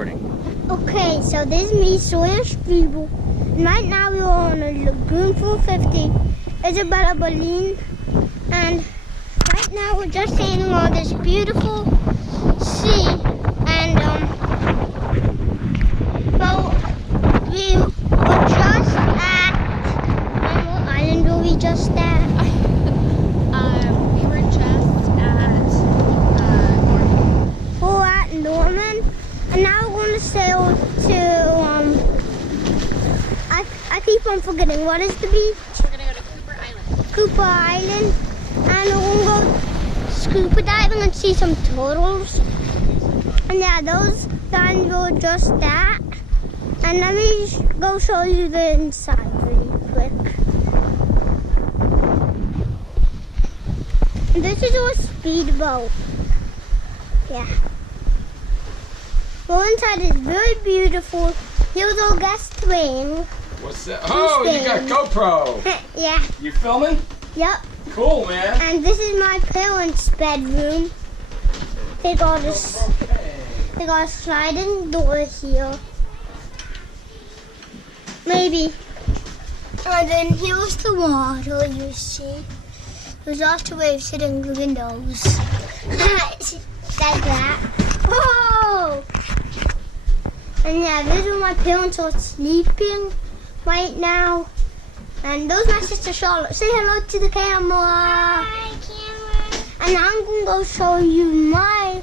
recording. Okay, so this is me, Sawyer Strebel. And right now we're on a Lagoon 450. Isabella Berlin. And right now we're just sailing on this beautiful sea. And, well, we were just at, what island were we just at? We were just at Norman. We're at Norman. And now we're going to sail to, I keep on forgetting, what is the beach? We're gonna go to Cooper Island. Cooper Island. And we're going to go scuba diving and see some turtles. And yeah, those guys were just that. And let me go show you the inside really quick. This is our speedboat. Yeah. The inside is very beautiful. Here's our guest wing. What's that? Oh, you got GoPro. Yeah. You filming? Yep. Cool, man. And this is my parents' bedroom. They got a sliding door here. Maybe. And then here's the water, you see. There's lots of waves hitting the windows. Like that. Whoa! And yeah, this is where my parents are sleeping right now. And there's my sister Charlotte. Say hello to the camera. Hi, camera. And I'm going to go show you my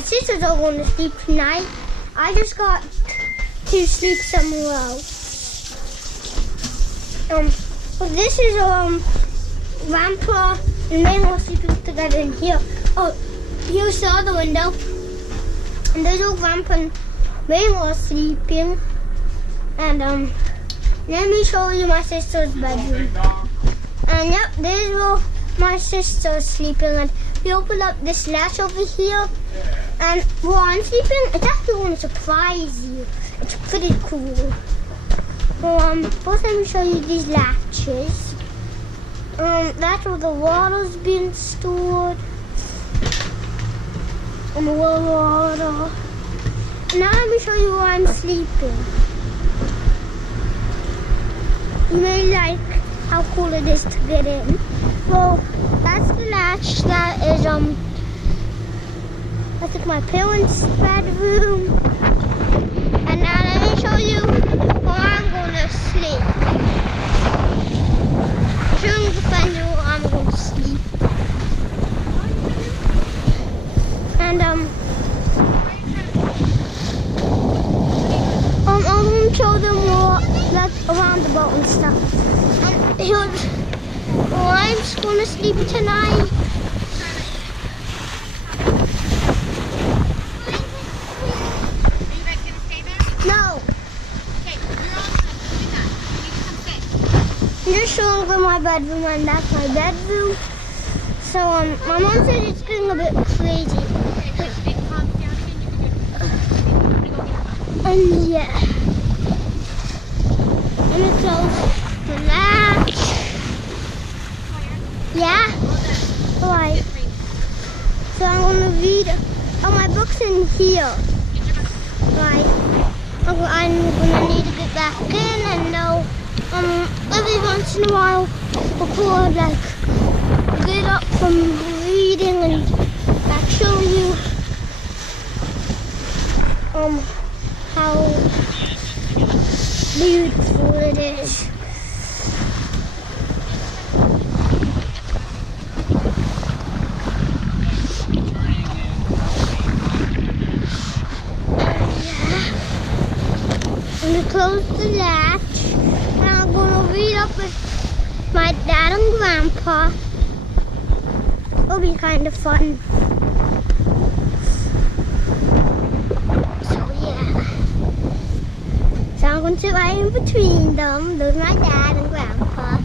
sisters are going to sleep tonight. I just got to sleep somewhere else. Well, this is Grandpa and Mama sleeping together in here. Oh, here's the other window. And there's old Grandpa and Mama sleeping. And let me show you my sister's bedroom. And yep, this is where my sister's sleeping. And we open up this latch over here. And while I'm sleeping, it's actually going to surprise you. It's pretty cool. First let me show you these latches. That's where the water's being stored. And the water. Now let me show you where I'm sleeping. You may like how cool it is to get in. Well, that's the latch. That is I think my parents' bedroom. And now let me show you where I'm going to sleep. Showing the family where I'm going to sleep. And I'm going to show them more like around the boat and stuff. And here's where I'm just going to sleep tonight. No. Okay, you're all set. Do that. You need to come sit. I'm just showing them my bedroom, and that's my bedroom. So my mom said it's getting a bit crazy. Okay, good. It calms down again. You can do it. And yeah. Let me close the latch. Yeah? Alright. So I'm gonna read all my books in here. Right. I'm gonna need to get back in and know every once in a while record like get up from reading and like show you how beautiful it is. I'm going to close the latch and I'm going to read up with my dad and grandpa. It'll be kind of fun. So yeah. So I'm going to sit right in between them. There's my dad and grandpa.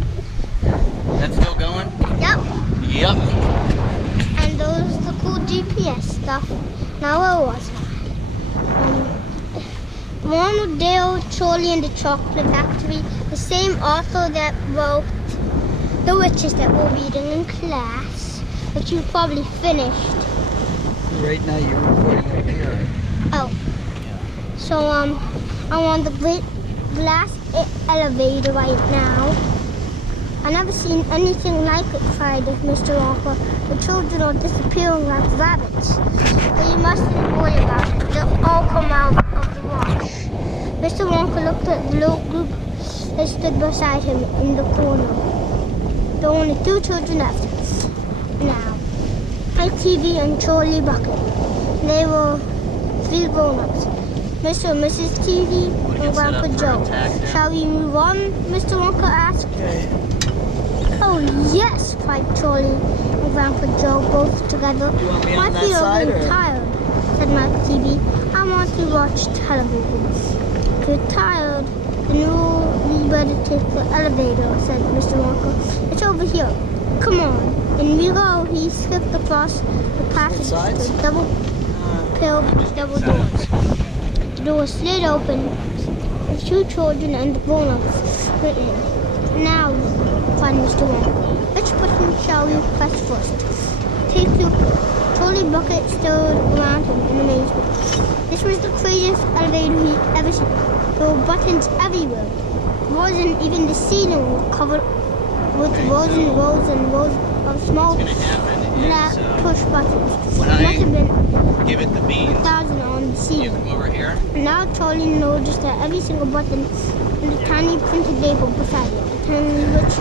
That's still going? Yep. Yep. And those are the cool GPS stuff. Now where was I? Ronald Dale, Charlie and the Chocolate Factory, the same author that wrote The Witches that we're reading in class, but you probably finished. Right now you're recording right here. Oh. Yeah. So I'm on the great glass elevator right now. I never seen anything like it, cried Mr. Wonka. The children are disappearing like rabbits. But you mustn't worry about it. They'll all come out of the wash. Mr. Wonka looked at the little group that stood beside him in the corner. There were only 2 children left now. TV and Charlie Bucket. They were 3 grown-ups. Mr. and Mrs. TV and Grandpa Joe. Shall we move on? Mr. Wonka asked. Oh yes, cried Charlie and Grandpa Joe both together. My feet are getting tired, said Mike TV. I want to watch television. If you're tired, then we better take the elevator, said Mr. Wonka. It's over here. Come on. In we go. He skipped across the passage to double doors. The door slid open. The 2 children and the grown-ups went in. Now, cried Mr. Wonka, which button shall we press first? Take your Charlie Bucket stared around him in amazement. This was the craziest elevator he ever seen. There were buttons everywhere. It wasn't even the ceiling was covered with rows and rows and rows of small black push buttons. There must have been Give it the beans. 1,000 on the You ceiling. come over here. Now Charlie noticed that every single button and a tiny printed label beside it, telling which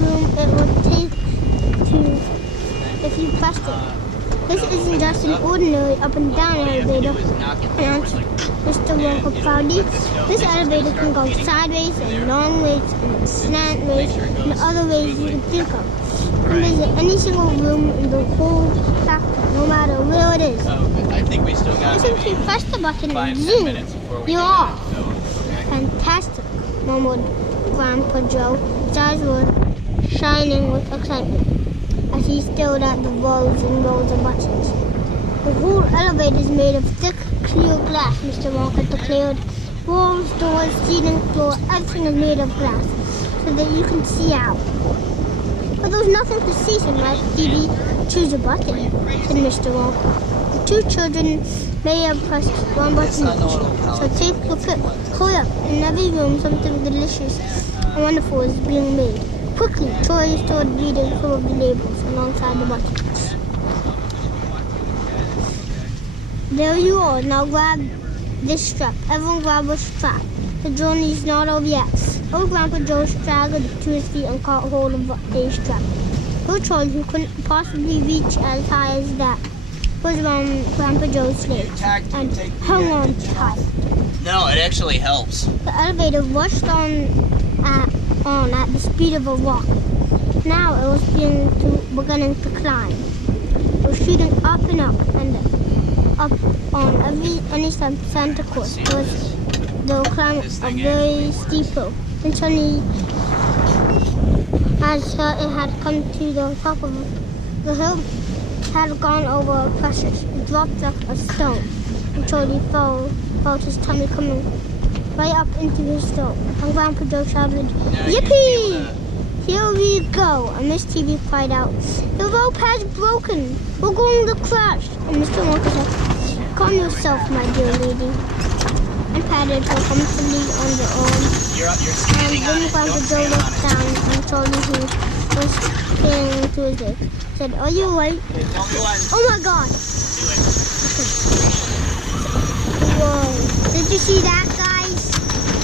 room it would take to if you pressed it. This isn't just an ordinary up and down elevator, announced Mr. Wonka proudly. This elevator can go sideways and long ways and slant ways and other ways you can think of. And there's any single room in the whole factory, no matter where it is. I think we still got Listen to press the button and 5-10 zoom. minutes before we You're get off. in, so, okay. Fantastic, murmured Grandpa Joe. His eyes were shining with excitement as he stared at the rows and rows of buttons. The whole elevator is made of thick, clear glass, Mr. Wonka declared. Walls, doors, ceiling, floor, everything is made of glass so that you can see out. But there's nothing to see, said Mike TV. Choose a button, said Mr. Wonka. The 2 children may have pressed one button each, so take your pick. Hurry up, in every room something delicious and wonderful is being made. Quickly, Troy started reading some of the labels alongside the buttons. There you are, now grab this strap. Everyone grab a strap. The journey's not over yet. Old Grandpa Joe straggled to his feet and caught hold of a strap. Poor Charlie, who couldn't possibly reach as high as that, was around Grandpa Joe's legs and hung on tight. No, it actually helps. The elevator rushed on at the speed of a rock. Now it was beginning to climb. It was shooting up and up and up on any center course. It was the climb a very steep hill. And suddenly, as it had come to the top of the hill, it had gone over a precipice. It dropped like a stone. And Charlie felt his tummy coming right up into his throat. And Grandpa Joe shouted, "Yippee! Here we go!" And Miss TV cried out, "The rope has broken! We're going to crash!" And Mr. Wonka said, "Calm yourself, my dear lady," and patted her comfortably on the arm. You're And standing on then it. Grandpa Don't Joe stand looked on down and Charlie, who was clinging to his leg, said, "Are you right?" it. Don't go on. "Oh my God!" Do it. Whoa! Did you see that, guys?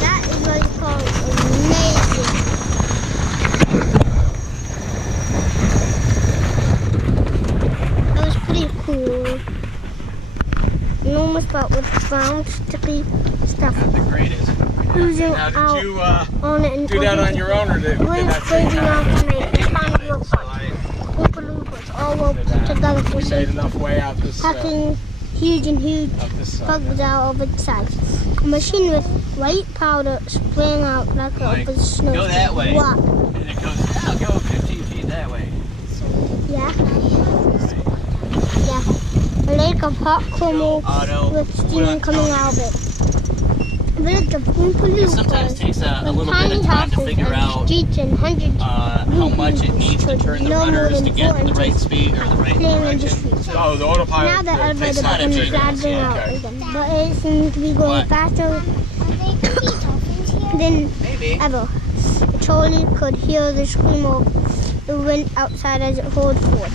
That is what it's called amazing. That was pretty cool. You almost got with brown sticky stuff Not the greatest. oozing Now, out did you on it and do that on your own, or did Wind that squeezing take out time? to make a tiny little So pot. I Oompa Loompas all roped together for we made safety, enough way out this packing huge side. bugs out of its sides. A machine with white powder spraying out like a Like, snow. go that way. What? And it goes, I'll go 15 feet that way. Yeah. Yeah. A lake of hot caramel Auto. with steam coming out of it. village of Oompa It sometimes Loompas. takes a with little bit tiny of time to houses figure and out streets and hundreds how much it needs to turn the no more runners than to get 4 the right inches speed or the right playing in the direction. streets. Oh, the autopilot. Now the yeah, elevator it's not button is advanced, driving yeah, out okay. again, but it seems to be going What? faster than Maybe. ever. The trolley could hear the scream of the wind outside as it rolled forward.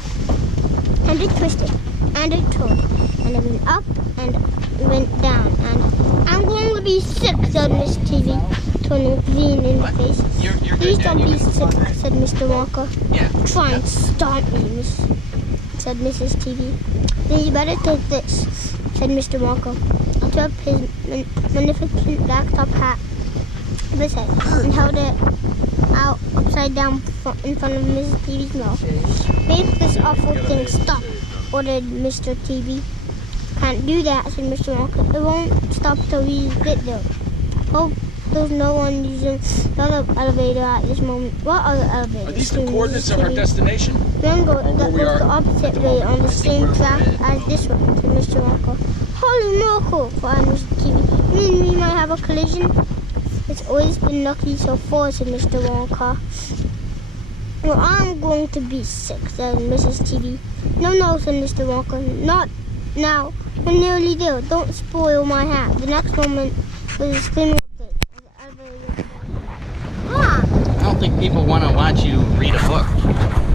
And it twisted, and it turned, and it went up, and it went down, and I'm going to be sick, said Miss TV, turning green in the What? face. You're Please good, don't Dad. be sick, said Mr. Walker. Yeah. Try and stop me, said Mrs. TV. Then you better take this, said Mr. Walker. He took his magnificent black top hat of his head and held it out upside down in front of Mrs. TV's mouth. Make this awful thing stop, ordered Mr. TV. Can't do that, said Mr. Walker. It won't stop till we get there. Oh, there's no one using the other elevator at this moment. What other elevator? Are these the screamed coordinates Mrs. of our TV. destination? Then go where that we goes are the opposite way on the same track as this one, said Mr. Walker. Holy miracle, cried Mr. TV. You mean we might have a collision? It's always been lucky so far, said Mr. Walker. Well, I'm going to be sick, said Mrs. TV. No, said Mr. Walker. Not now. We're nearly there. Don't spoil my hat. The next moment was a screaming of this as the elevator went down. I don't think people want to watch you read a book.